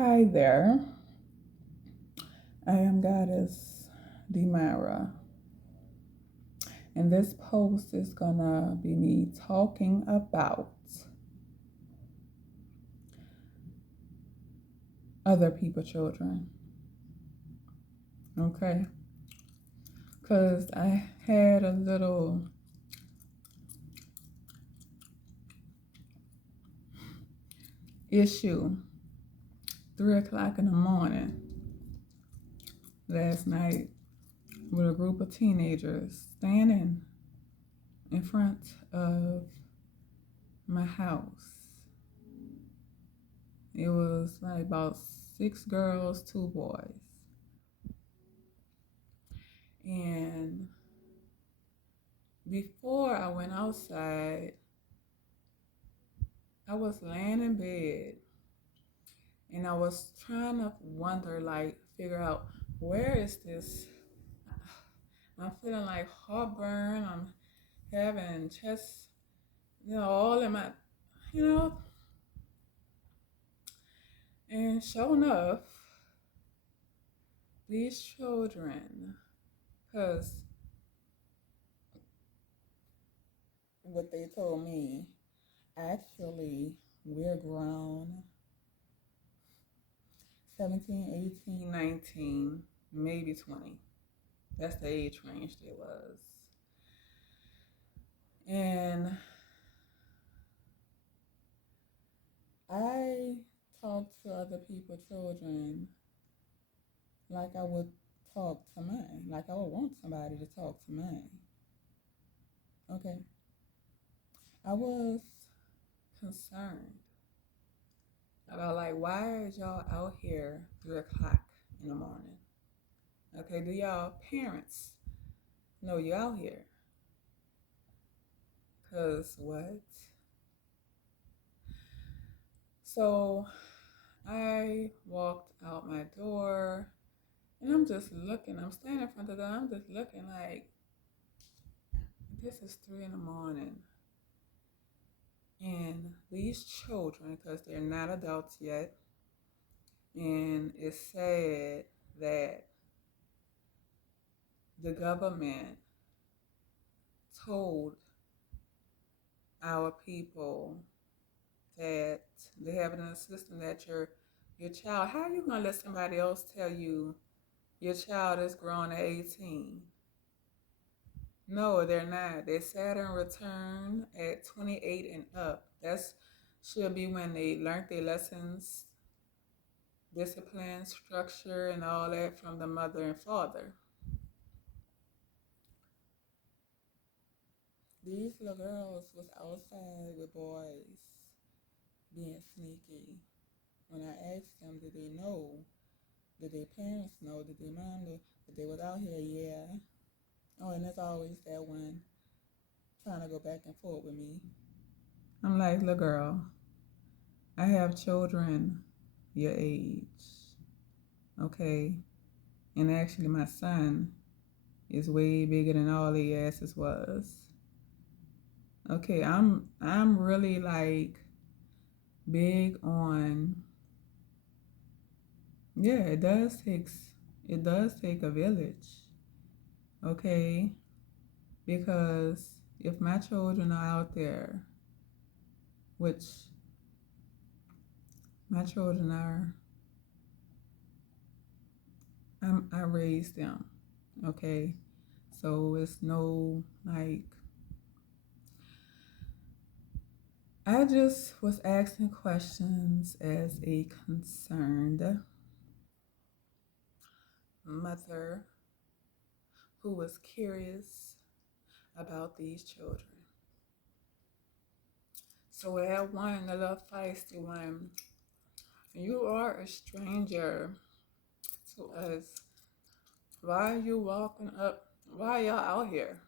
Hi there, I am Goddess Demira, and this post is gonna be me talking about other people's children, okay? Because I had a little issue 3 o'clock in the morning last night with a group of teenagers standing in front of my house. It was like about 6 girls, 2 boys. And before I went outside, I was laying in bed and I was trying to wonder, like, figure out where is this? I'm feeling like heartburn. I'm having chest, all in my, you know. And sure enough, these children, because what they told me, actually, we're grown 17, 18, 19, maybe 20. That's the age range they was. And I talk to other people's children like I would talk to mine, like I would want somebody to talk to mine. Okay. I was concerned about, like, why is y'all out here 3 o'clock in the morning? Okay, do y'all parents know you out here? Cause what? So I walked out my door and I'm just looking. I'm standing in front of the door. I'm just looking like, this is 3 in the morning. And these children, because they're not adults yet, and it's sad that the government told our people that they have it in a system that your child, how are you gonna let somebody else tell you your child is grown at 18? No, they're not. They Saturn return at 28 and up. That's should be when they learned their lessons, discipline, structure, and all that from the mother and father. These little girls was outside with boys being sneaky. When I asked them, did they know? Did their parents know? Did their mom know that they was out here? Yeah. Oh, and there's always that one trying to go back and forth with me. I'm like, little girl, I have children your age, okay? And actually, my son is way bigger than all the asses was. Okay, I'm really like big on, yeah, it does take a village, okay? Because if my children are out there, which my children are, I raised them, okay? So it's no like, I just was asking questions as a concerned mother who was curious about these children. So we had one, a little feisty one. You are a stranger to us. Why are you walking up? Why are y'all out here?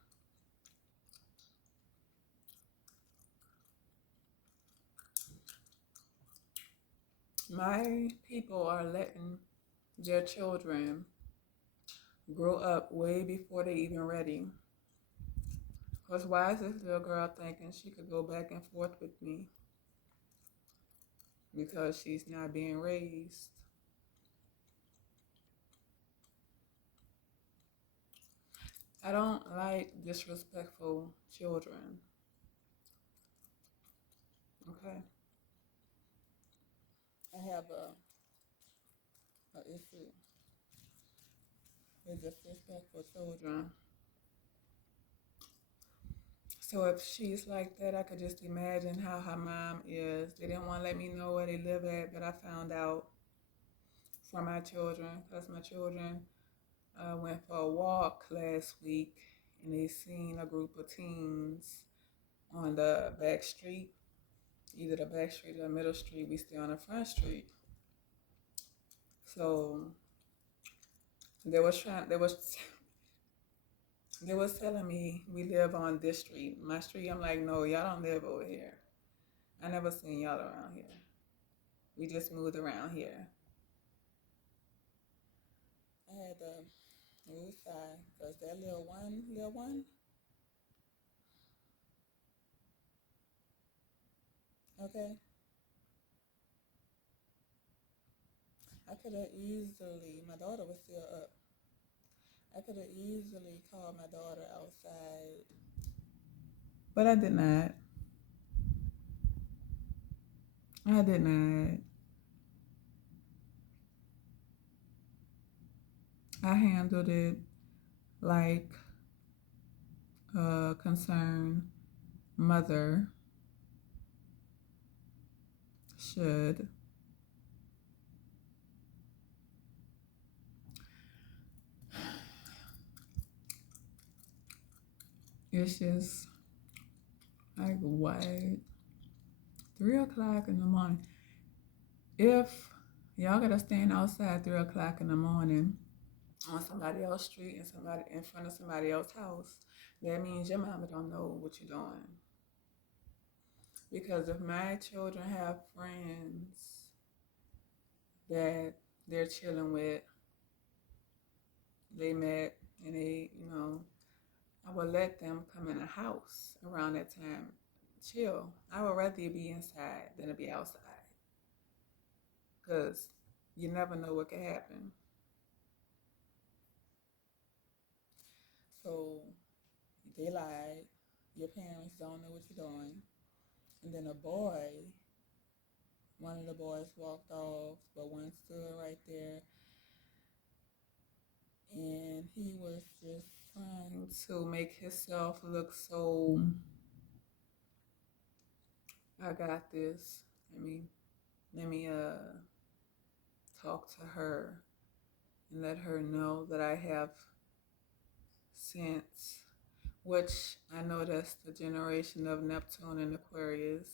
My people are letting their children grow up way before they even ready. Because why is this little girl thinking she could go back and forth with me? because she's not being raised. I don't like disrespectful children. Okay. I have a issue with disrespectful children. So if she's like that, I could just imagine how her mom is. They didn't want to let me know where they live at, but I found out from my children because my children went for a walk last week and they seen a group of teens on the back street, either the back street or the middle street. We stay on the front street. So they was telling me we live on this street. My street, I'm like, no, y'all don't live over here. I never seen y'all around here. We just moved around here. I had to move side because that little one, okay, I could have easily, my daughter was still up. I could have easily called my daughter outside, but I did not. I did not. I handled it like a concerned mother should. It's just like what? 3 o'clock in the morning. If y'all gotta stand outside 3 o'clock in the morning on somebody else's street and somebody in front of somebody else's house, that means your mama don't know what you're doing. Because if my children have friends that they're chilling with, they met and I would let them come in the house around that time, chill. I would rather you be inside than to be outside. Because you never know what could happen. So they lied. Your parents don't know what you're doing. And then one of the boys walked off, but one stood right there. And he was just trying to make himself look so, I got this. Let me talk to her and let her know that I have sense, which I know that's the generation of Neptune and Aquarius.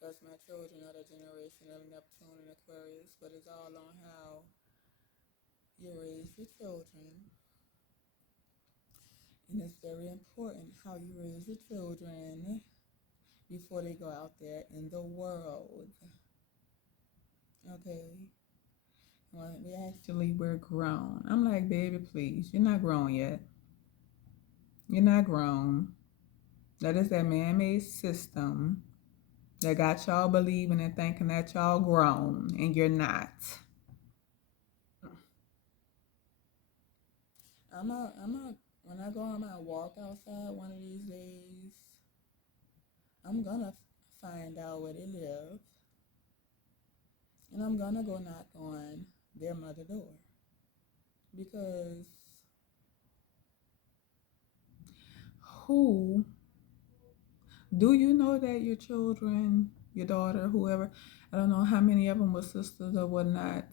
Because my children are the generation of Neptune and Aquarius, but it's all on how you raise your children. And it's very important how you raise your children before they go out there in the world. Okay? Well, we're grown. I'm like, baby, please, you're not grown yet. You're not grown. That is that man-made system that got y'all believing and thinking that y'all grown, and you're not. When I go on my walk outside one of these days, I'm gonna find out where they live, and I'm gonna go knock on their mother door because who do you know that your children, your daughter, whoever, I don't know how many of them were sisters or whatnot,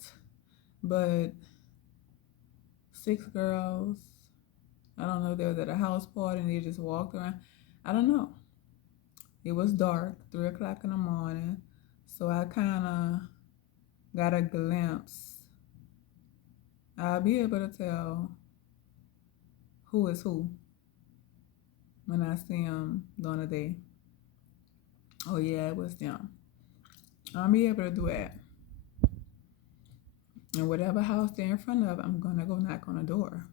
but 6 girls. I don't know if they was at a house party and they just walked around. I don't know. It was dark, 3 o'clock in the morning, so I kind of got a glimpse. I'll be able to tell who is who when I see them during the day. Oh yeah, it was them. I'll be able to do that. And whatever house they're in front of, I'm gonna go knock on the door.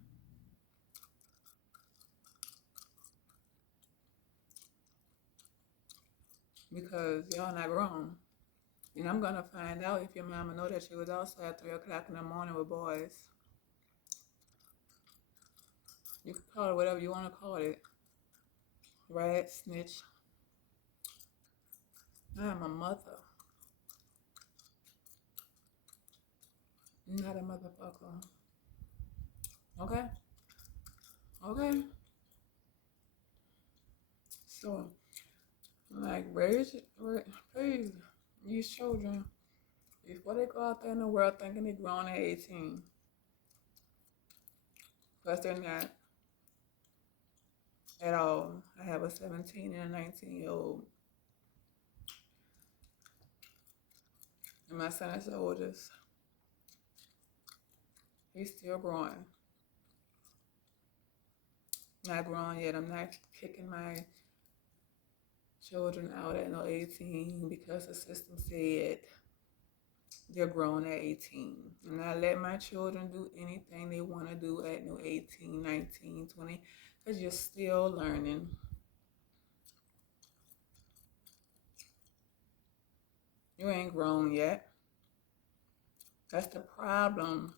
because y'all not grown. And I'm gonna find out if your mama know that she was outside at 3 o'clock in the morning with boys. You can call it whatever you want to call it. Rat, snitch. I'm a mother, not a motherfucker. Okay? Okay? So, like, raise these children before they go out there in the world thinking they're grown at 18. Because they're not at all. I have a 17 and a 19-year-old. And my son is the oldest. He's still growing. Not grown yet. I'm not kicking my children out at no 18 because the system said they're grown at 18. I'm not letting my children do anything they want to do at no 18, 19, 20, because you're still learning. You ain't grown yet. That's the problem.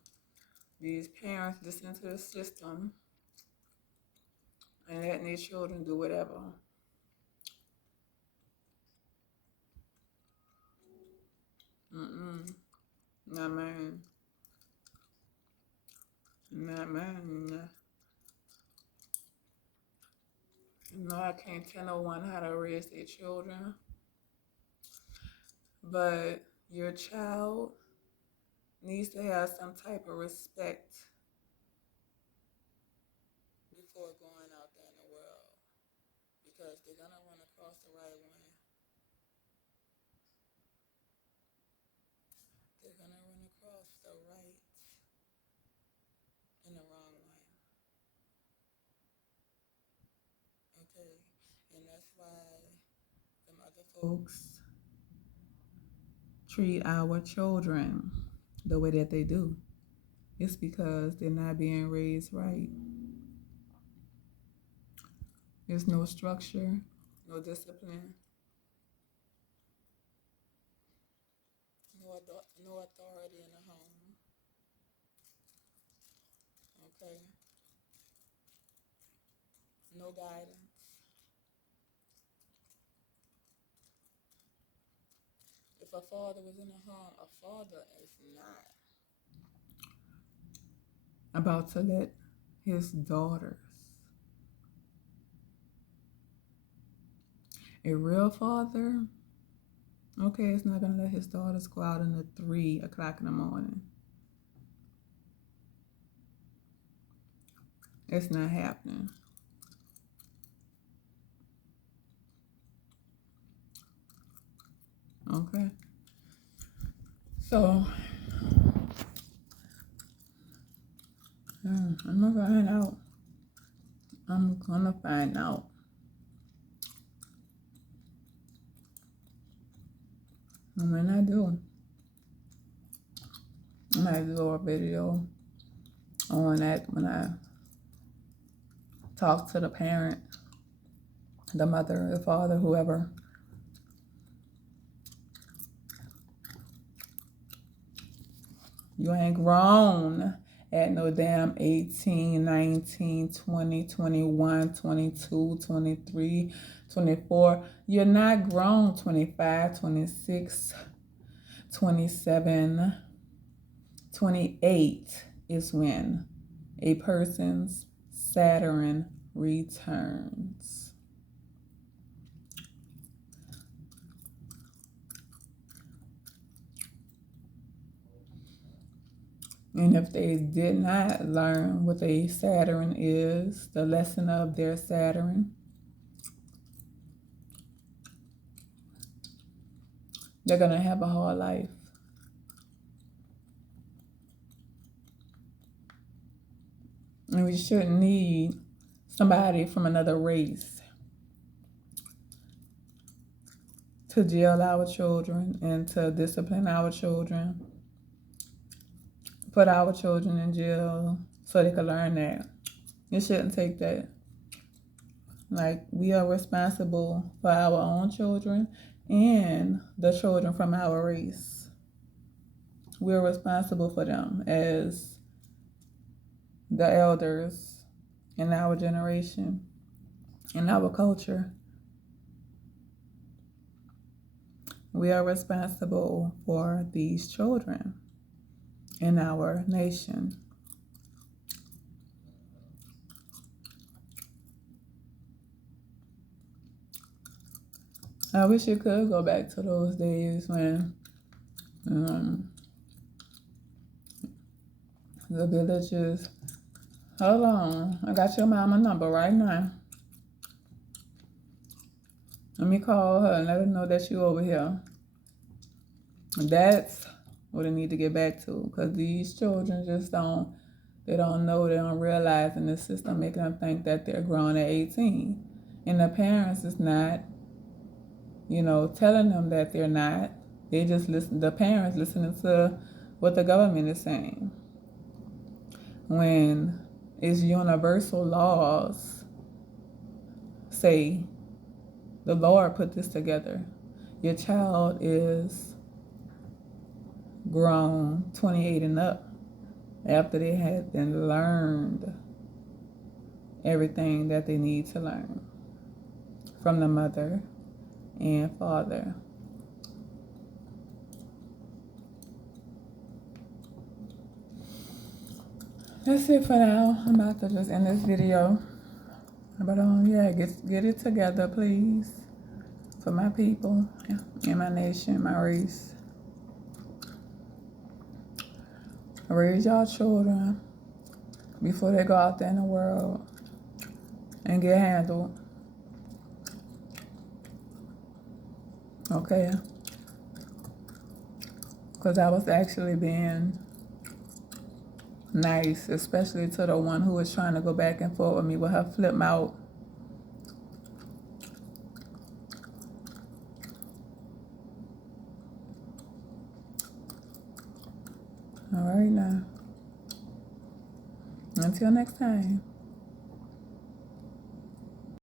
These parents listen to the system and letting their children do whatever. Not mine. Not mine. No, I can't tell no one how to raise their children. But your child needs to have some type of respect before going out there in the world. Because they're going to run across the right one. They're going to run across the right and the wrong one. Okay? And that's why them other folks treat our children the way that they do. It's because they're not being raised right. There's no structure, no discipline, no authority in the home. Okay? No guidance. If a father was in the home, a father is not about to let his daughters, a real father, okay, is not going to let his daughters go out in the 3 o'clock in the morning. It's not happening. Okay? So, I'm going to find out. I'm going to find out. And when I do, I might do a video on that when I talk to the parent, the mother, the father, whoever. You ain't grown at no damn 18, 19, 20, 21, 22, 23, 24. You're not grown 25, 26, 27, 28 is when a person's Saturn returns. And if they did not learn what a Saturn is, the lesson of their Saturn, they're going to have a hard life. And we shouldn't need somebody from another race to jail our children and to discipline our children, put our children in jail so they can learn that. It shouldn't take that. Like, we are responsible for our own children, and the children from our race. We're responsible for them as the elders in our generation, in our culture. We are responsible for these children in our nation. I wish it could go back to those days when the villages. Hold on, I got your mama number right now. Let me call her and let her know that you over here. That's what I need to get back to, because these children just don't know, they don't realize, and the system making them think that they're grown at 18. And the parents is not, telling them that they're not. They just listen, the parents listening to what the government is saying. When it's universal laws say the Lord put this together. Your child is grown 28 and up after they had then learned everything that they need to learn from the mother and father. That's it for now. I'm about to just end this video. But yeah, get it together, please, for my people in my nation, my race. Raise y'all children before they go out there in the world and get handled. Okay? Because I was actually being nice, especially to the one who was trying to go back and forth with me with her flip mouth. All right now. Until next time.